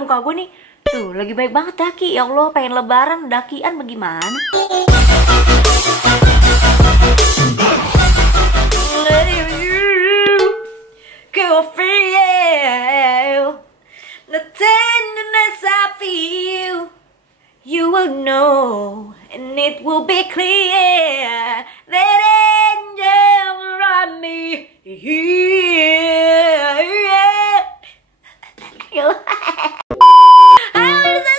muka gue nih. Tuh, lagi baik banget daki. Ya Allah, pengen lebaran dakian bagaimana? Go feel the tenderness I feel. You will know, and it will be clear that angels around me.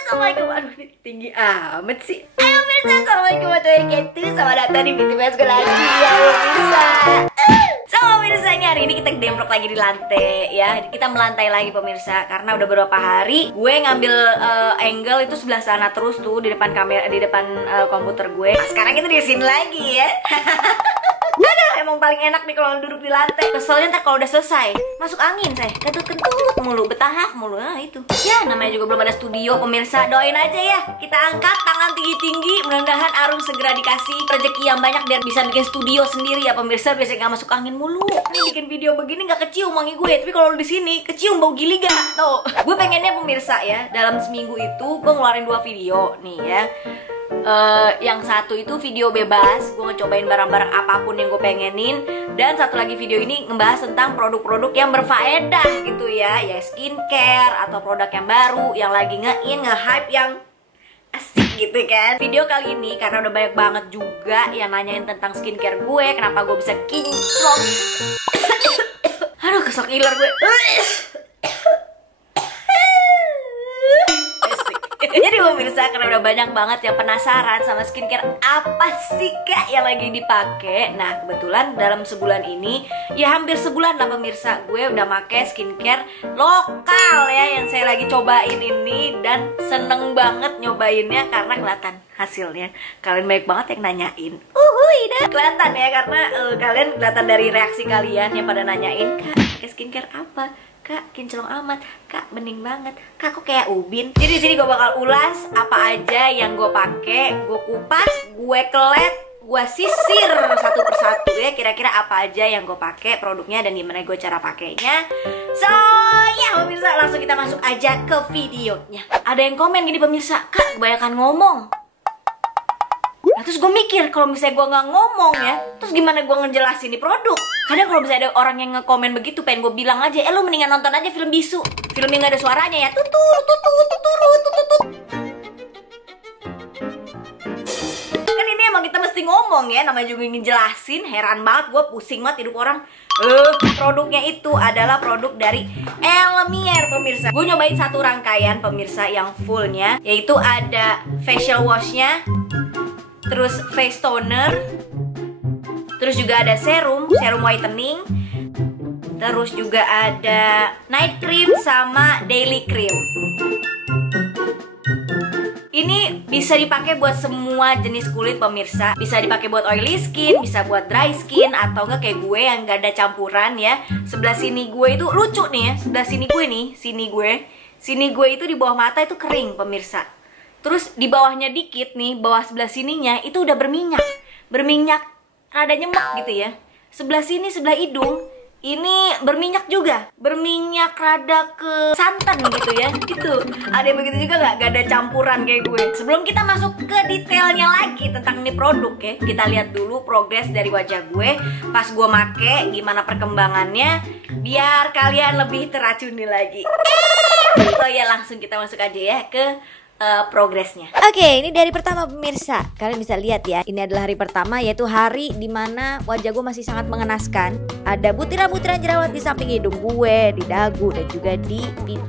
Assalamualaikum. Aduh, ini tinggi amat sih. Assalamualaikum warahmatullahi wabarakatuh. Selamat datang di BTS gue lagi ya pemirsa. So pemirsa, ini hari ini kita demplok lagi di lantai ya. Kita melantai lagi pemirsa, karena udah beberapa hari gue ngambil angle itu sebelah sana terus tuh di depan kamera, di depan komputer gue. Nah, sekarang kita di sini lagi ya. Aduh, emang paling enak nih kalau duduk di lantai. Keselnya ntar kalau udah selesai masuk angin saya, kentut-kentut mulu, betahak mulu. Nah itu ya, namanya juga belum ada studio pemirsa. Doain aja ya, kita angkat tangan tinggi-tinggi. Mudah-mudahan Arum segera dikasih rezeki yang banyak biar bisa bikin studio sendiri ya pemirsa. Biasanya nggak masuk angin mulu. Ini bikin video begini nggak kecium wangi gue, tapi kalau di sini kecium bau giliga. Tuh, gue pengennya pemirsa ya, dalam seminggu itu gue ngeluarin 2 video nih ya. Yang satu itu video bebas, gue ngecobain barang-barang apapun yang gue pengenin. Dan satu lagi video ini ngebahas tentang produk-produk yang berfaedah gitu ya. Ya skincare atau produk yang baru, yang lagi nge-hype, yang asik gitu kan. Video kali ini karena udah banyak banget juga yang nanyain tentang skincare gue, kenapa gue bisa kinclong. Aduh, kesok iler gue. Jadi pemirsa, karena udah banyak banget yang penasaran sama skincare apa sih kak yang lagi dipakai. Nah kebetulan dalam sebulan ini, ya hampir sebulan lah pemirsa, gue udah pakai skincare lokal ya yang saya lagi cobain ini. Dan seneng banget nyobainnya karena kelihatan hasilnya. Kalian banyak banget yang nanyain. Dah kelihatan ya, karena kalian kelihatan dari reaksi kalian yang pada nanyain, kak pakai skincare apa? Kak, kinclong amat. Kak, bening banget. Kak, kok kayak ubin? Jadi di sini gue bakal ulas apa aja yang gue pakai, gue kupas, gue kelet, gue sisir satu persatu ya. Kira-kira apa aja yang gue pakai produknya dan gimana gue cara pakainya. So, ya pemirsa, langsung kita masuk aja ke videonya. Ada yang komen gini pemirsa, kak, kebanyakan ngomong. Nah, terus gue mikir, kalau misalnya gue nggak ngomong ya, terus gimana gue ngejelasin di produk? Kadang kalau misalnya ada orang yang ngekomen begitu, pengen gue bilang aja, lu mendingan nonton aja film bisu, film yang gak ada suaranya ya, tutut. Kan ini emang kita mesti ngomong ya, namanya juga ingin jelasin. Heran banget, gue pusing banget hidup orang. Produknya itu adalah produk dari Elmier pemirsa. Gue nyobain satu rangkaian pemirsa yang fullnya, yaitu ada facial washnya, terus face toner, terus juga ada serum whitening, terus juga ada night cream sama daily cream. Ini bisa dipakai buat semua jenis kulit pemirsa. Bisa dipakai buat oily skin, bisa buat dry skin, atau enggak kayak gue yang gak ada campuran ya. Sebelah sini gue itu lucu nih ya, sebelah sini gue nih, sini gue itu di bawah mata itu kering pemirsa. Terus di bawahnya dikit nih, bawah sebelah sininya itu udah berminyak rada nyemek gitu ya. Sebelah sini, sebelah hidung ini berminyak juga, berminyak rada ke santan gitu ya. Itu ada yang begitu juga nggak ada campuran kayak gue. Sebelum kita masuk ke detailnya lagi tentang ini produk ya, kita lihat dulu progres dari wajah gue pas gue make, gimana perkembangannya, biar kalian lebih teracuni lagi. Oh ya, langsung kita masuk aja ya ke progresnya. Oke, ini dari pertama pemirsa. Kalian bisa lihat ya, ini adalah hari pertama, yaitu hari dimana wajah gue masih sangat mengenaskan. Ada butiran-butiran jerawat di samping hidung gue, di dagu, dan juga di pipi.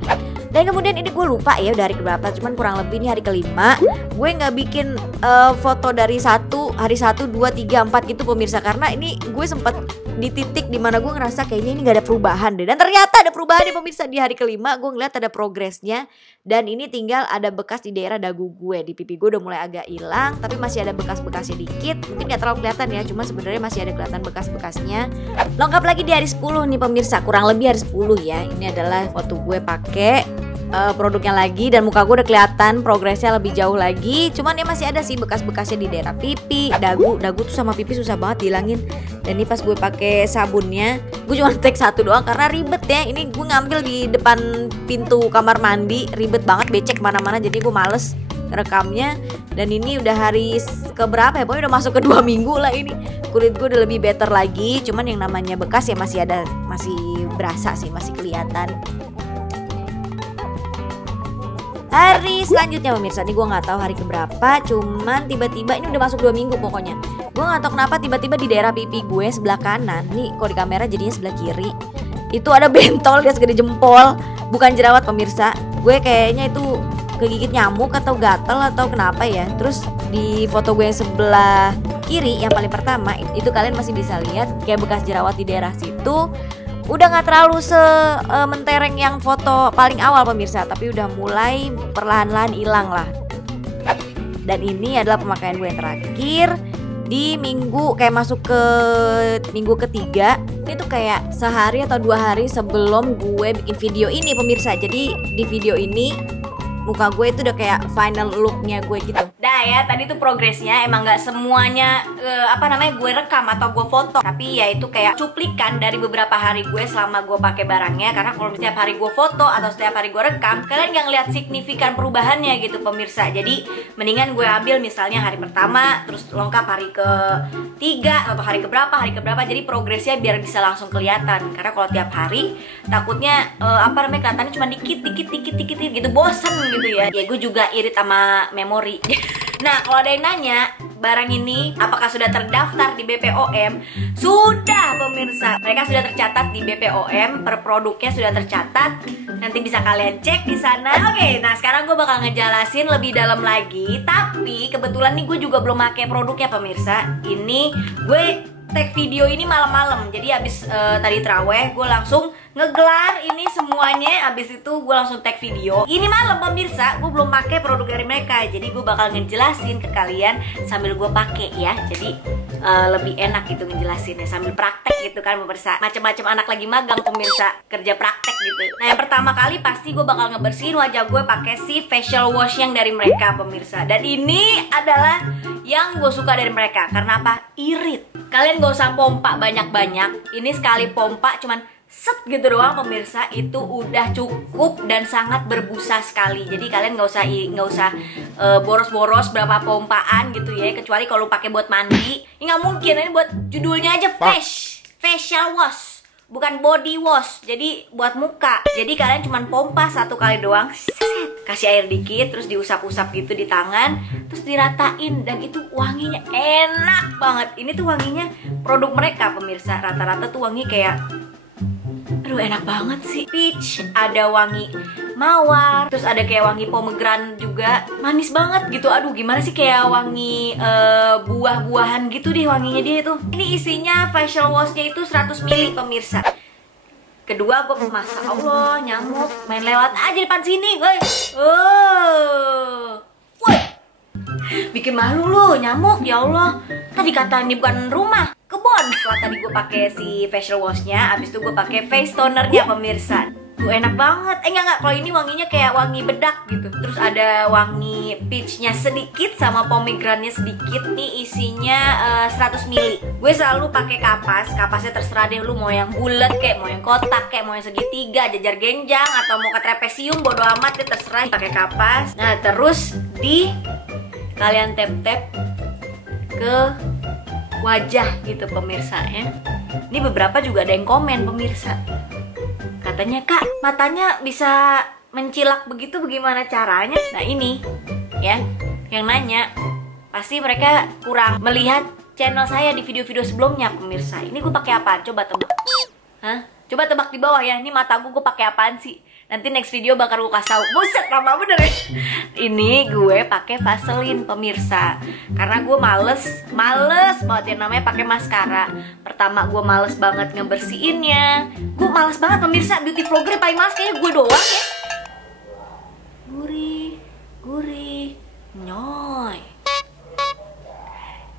Dan kemudian ini gue lupa ya udah hari keberapa, cuman kurang lebih ini hari kelima. Gue nggak bikin foto dari hari 1, 2, 3, 4 gitu pemirsa, karena ini gue sempet di titik dimana gue ngerasa kayaknya ini gak ada perubahan deh. Dan ternyata ada perubahan nih pemirsa. Di hari kelima gue ngeliat ada progresnya. Dan ini tinggal ada bekas di daerah dagu gue. Di pipi gue udah mulai agak hilang, tapi masih ada bekas-bekasnya dikit. Mungkin gak terlalu kelihatan ya, cuma sebenarnya masih ada kelihatan bekas-bekasnya. Lengkap lagi di hari 10 nih pemirsa, kurang lebih hari 10 ya. Ini adalah foto gue pakai produknya lagi, dan muka gue udah kelihatan progresnya lebih jauh lagi. Cuman ya masih ada sih bekas-bekasnya di daerah pipi, dagu tuh sama pipi susah banget dihilangin. Dan ini pas gue pakai sabunnya, gue cuma take satu doang karena ribet ya. Ini gue ngambil di depan pintu kamar mandi, ribet banget, becek kemana-mana, jadi gue males rekamnya. Dan ini udah hari keberapa ya, pokoknya udah masuk ke 2 minggu lah ini. Kulit gue udah lebih better lagi. Cuman yang namanya bekas ya masih ada, masih berasa sih, masih kelihatan. Hari selanjutnya pemirsa, ini gue nggak tahu hari keberapa, cuman tiba-tiba ini udah masuk 2 minggu pokoknya. Gue nggak tahu kenapa tiba-tiba di daerah pipi gue sebelah kanan, nih kalau di kamera jadinya sebelah kiri, itu ada bentol dia segede jempol, bukan jerawat pemirsa. Gue kayaknya itu kegigit nyamuk atau gatel atau kenapa ya. Terus di foto gue yang sebelah kiri yang paling pertama itu kalian masih bisa lihat kayak bekas jerawat di daerah situ. Udah gak terlalu mentereng yang foto paling awal pemirsa, tapi udah mulai perlahan-lahan hilang lah. Dan ini adalah pemakaian gue yang terakhir di minggu, kayak masuk ke minggu ketiga. Itu kayak sehari atau 2 hari sebelum gue bikin video ini pemirsa. Jadi di video ini muka gue itu udah kayak final looknya gue gitu. Dah ya, tadi tuh progresnya emang nggak semuanya gue rekam atau gue foto, tapi ya itu kayak cuplikan dari beberapa hari gue selama gue pakai barangnya. Karena kalau setiap hari gue foto atau setiap hari gue rekam, kalian nggak ngeliat signifikan perubahannya gitu pemirsa. Jadi mendingan gue ambil misalnya hari pertama, terus lengkap hari ke-3 atau hari keberapa, jadi progresnya biar bisa langsung kelihatan. Karena kalau tiap hari takutnya kelihatannya cuma dikit gitu, bosen gitu ya. Ya gue juga irit sama memori. Nah, kalau ada yang nanya barang ini apakah sudah terdaftar di BPOM? Sudah pemirsa, mereka sudah tercatat di BPOM, per produknya sudah tercatat. Nanti bisa kalian cek di sana. Oke, nah sekarang gue bakal ngejelasin lebih dalam lagi. Tapi kebetulan nih gue juga belum pakai produknya pemirsa. Ini gue tag video ini malam-malam. Jadi abis tadi traweh gue langsung ngegelar ini semuanya. Abis itu gue langsung tag video. Ini malam pemirsa, gue belum pakai produk dari mereka. Jadi gue bakal ngejelasin ke kalian sambil gue pakai ya. Jadi lebih enak gitu ngejelasinnya sambil praktek gitu kan pemirsa. Macam-macam anak lagi magang pemirsa, kerja praktek gitu. Nah yang pertama kali pasti gue bakal ngebersihin wajah gue pakai si facial wash yang dari mereka pemirsa. Dan ini adalah yang gue suka dari mereka. Karena apa? Irit. Kalian gak usah pompa banyak-banyak. Ini sekali pompa cuman set gitu doang pemirsa, itu udah cukup dan sangat berbusa sekali. Jadi kalian nggak usah boros-boros berapa pompaan gitu ya, kecuali kalau pakai buat mandi. Ini nggak mungkin, ini buat judulnya aja facial wash, bukan body wash. Jadi buat muka. Jadi kalian cuma pompa 1 kali doang, kasih air dikit, terus diusap-usap gitu di tangan, terus diratain, dan itu wanginya enak banget. Ini tuh wanginya produk mereka pemirsa, rata-rata tuh wangi kayak, aduh enak banget sih. Peach, ada wangi mawar, terus ada kayak wangi pomegranate juga, manis banget gitu. Aduh gimana sih, kayak wangi buah-buahan gitu deh wanginya dia itu. Ini isinya facial washnya itu 100 ml pemirsa. Kedua gue masa Allah, nyamuk main lewat aja depan sini, woi. Woi, bikin malu lu nyamuk, ya Allah. Tadi kata ini bukan rumah, kebon. Setelah tadi gue pakai si facial washnya, abis itu gue pakai face tonernya pemirsa. Tuh enak banget. Enggak, kalau ini wanginya kayak wangi bedak gitu. Terus ada wangi peachnya sedikit sama pomegranate sedikit. Nih isinya 100 ml. Gue selalu pakai kapas. Kapasnya terserah deh, lu mau yang bulat kayak, mau yang kotak kayak, mau yang segitiga, jajar genjang, atau mau ke trapesium, bodo amat deh, terserah. Pakai kapas. Nah terus kalian tap-tap ke wajah gitu pemirsa ya. Ini beberapa juga ada yang komen pemirsa, katanya, Kak, matanya bisa mencilak begitu, bagaimana caranya? Nah ini ya, yang nanya pasti mereka kurang melihat channel saya di video-video sebelumnya pemirsa. Ini gue pakai apaan? Coba tebak. Hah? Coba tebak di bawah ya. Ini mata gue pakai apaan sih? Nanti next video bakal gue kasih tau. Buset, lama bener ya. Ini gue pakai Vaseline pemirsa. Karena gue males banget yang namanya pakai maskara. Pertama gue males banget ngebersihinnya. Gue males banget pemirsa. Beauty vlogger paling males kayaknya gue doang ya. Gurih, nyoy.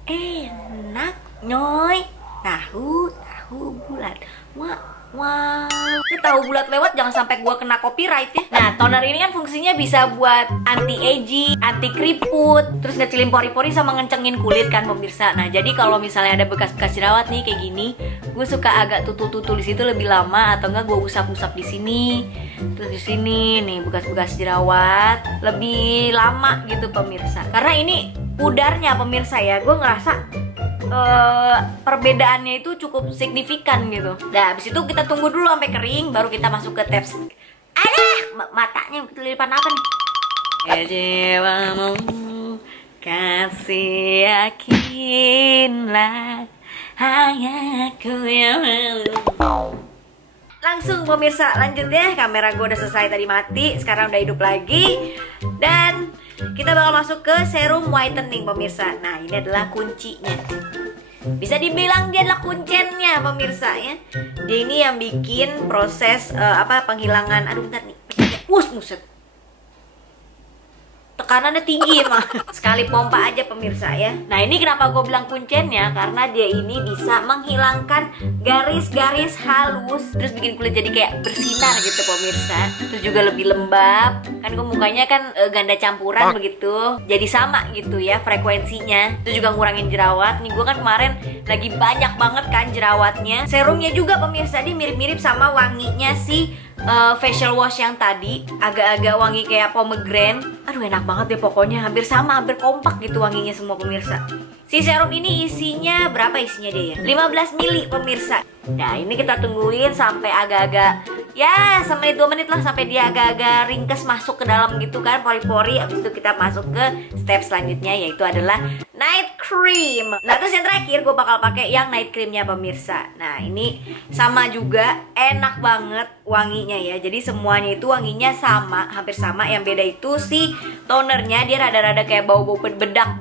Enak, nyoy. Tahu bulat. Wah. Ini tahu bulat lewat, jangan sampai gue kena copyright ya. Nah Toner ini kan fungsinya bisa buat anti aging, anti keriput, terus ngecilin pori-pori sama ngencengin kulit kan pemirsa. Nah jadi kalau misalnya ada bekas-bekas jerawat nih kayak gini, gue suka agak tutul-tutul di situ lebih lama, atau enggak gue usap-usap di sini, terus di sini nih bekas-bekas jerawat lebih lama gitu pemirsa. Karena ini pudarnya pemirsa ya, gue ngerasa perbedaannya itu cukup signifikan gitu. Nah habis itu kita tunggu dulu sampai kering, baru kita masuk ke tips. Matanya kelilipan apa nih? Kecewamu kasih yakinlah hanya aku yang langsung pemirsa lanjut ya. Kamera gue udah selesai tadi mati, sekarang udah hidup lagi. Dan kita bakal masuk ke serum whitening pemirsa. Nah ini adalah kuncinya. Bisa dibilang dia adalah kuncinya pemirsa ya. Dia ini yang bikin proses penghilangan. Aduh bentar nih. Muset. Tekanannya tinggi mah. Sekali pompa aja pemirsa ya. Nah ini kenapa gue bilang kuncinya, karena dia ini bisa menghilangkan garis-garis halus, terus bikin kulit jadi kayak bersinar gitu pemirsa. Terus juga lebih lembab. Kan gue mukanya kan ganda campuran begitu, jadi sama gitu ya frekuensinya. Itu juga ngurangin jerawat. Nih gue kan kemarin lagi banyak banget kan jerawatnya. Serumnya juga pemirsa dia mirip-mirip sama wanginya si facial wash yang tadi, agak-agak wangi kayak pomegranate. Aduh enak banget deh pokoknya, hampir sama, hampir kompak gitu wanginya semua pemirsa. Si serum ini isinya berapa isinya dia ya? 15 mili pemirsa. Nah ini kita tungguin sampai agak-agak ya semenit 2 menit lah, sampai dia agak-agak ringkes masuk ke dalam gitu kan pori-pori. Abis itu kita masuk ke step selanjutnya, yaitu adalah night cream. Nah terus yang terakhir gue bakal pakai yang night creamnya pemirsa. Nah ini sama juga, enak banget wanginya ya. Jadi semuanya itu wanginya sama, hampir sama. Yang beda itu si tonernya, dia rada-rada kayak bau-bau bedak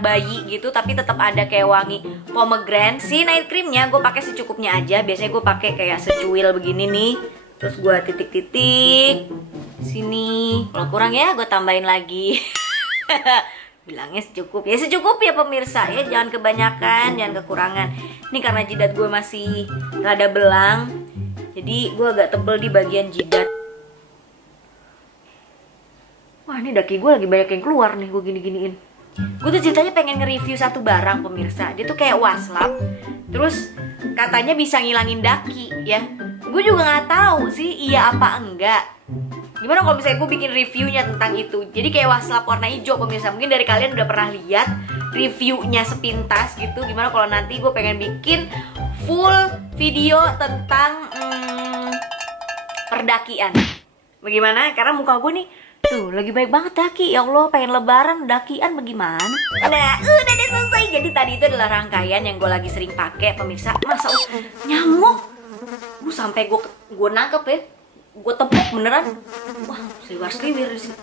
bayi gitu, tapi tetap ada kayak wangi pomegranate. Si night creamnya gue pakai secukupnya aja. Biasanya gue pakai kayak secuil begini nih, terus gue titik-titik sini. Kalau kurang ya gue tambahin lagi. Bilangnya secukup ya, secukup ya pemirsa ya, jangan kebanyakan, jangan kekurangan. Ini karena jidat gue masih rada belang, jadi gue agak tebel di bagian jidat. Wah ini daki gue lagi banyak yang keluar nih, gue gini-giniin. Gue tuh ceritanya pengen nge-review satu barang pemirsa. Dia tuh kayak waslap, terus katanya bisa ngilangin daki ya. Gue juga nggak tahu sih iya apa enggak. Gimana kalau misalnya gue bikin reviewnya tentang itu? Jadi kayak waslap warna hijau pemirsa. Mungkin dari kalian udah pernah lihat reviewnya sepintas gitu. Gimana kalau nanti gue pengen bikin full video tentang perdakian. Bagaimana? Karena muka gue nih tuh lagi baik banget daki. Ya Allah pengen lebaran dakian bagaimana? Nah udah deh selesai. Jadi tadi itu adalah rangkaian yang gue lagi sering pakai pemirsa. Masa nyamuk? Gue sampai gue nangkep ya. Gue tepuk beneran. Wah, seliwar-seliwir di sini.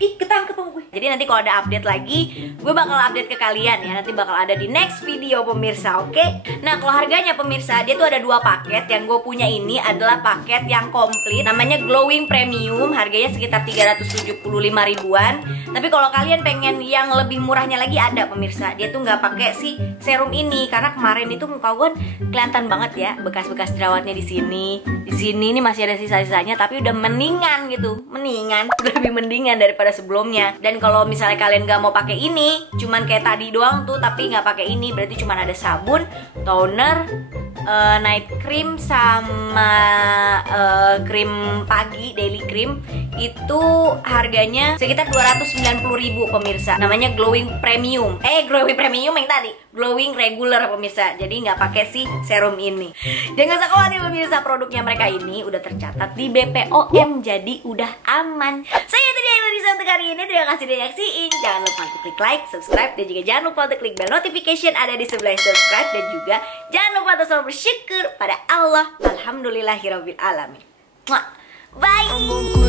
Ih, ketangkep sama gue. Jadi nanti kalau ada update lagi, gue bakal update ke kalian ya. Nanti bakal ada di next video pemirsa, oke? Nah, kalau harganya pemirsa, dia tuh ada 2 paket. Yang gue punya ini adalah paket yang komplit, namanya Glowing Premium. Harganya sekitar 375 ribuan. Tapi kalau kalian pengen yang lebih murahnya lagi ada pemirsa. Dia tuh nggak pakai si serum ini, karena kemarin itu muka gue kelihatan banget ya bekas-bekas jerawatnya di sini. Di sini ini masih ada sisa-sisanya, tapi udah mendingan gitu. Mendingan, udah lebih mendingan daripada sebelumnya. Dan kalau misalnya kalian nggak mau pakai ini, cuman kayak tadi doang tuh, tapi nggak pakai ini, berarti cuman ada sabun, toner, night cream sama krim pagi, daily cream. Itu harganya sekitar 290 ribu pemirsa. Namanya Glowing Premium. Glowing Premium yang tadi, Glowing Regular pemirsa. Jadi nggak pakai si serum ini. Jangan usah khawatir pemirsa, produknya mereka ini udah tercatat di BPOM, jadi udah aman. Saya itu dia yang bisa untuk hari ini. Terima kasih udah nyaksiin. Jangan lupa untuk klik like, subscribe, dan juga jangan lupa untuk klik bell notification ada di sebelah subscribe. Dan juga jangan lupa untuk selalu bersyukur pada Allah. Alhamdulillahirabbil alamin. Bye.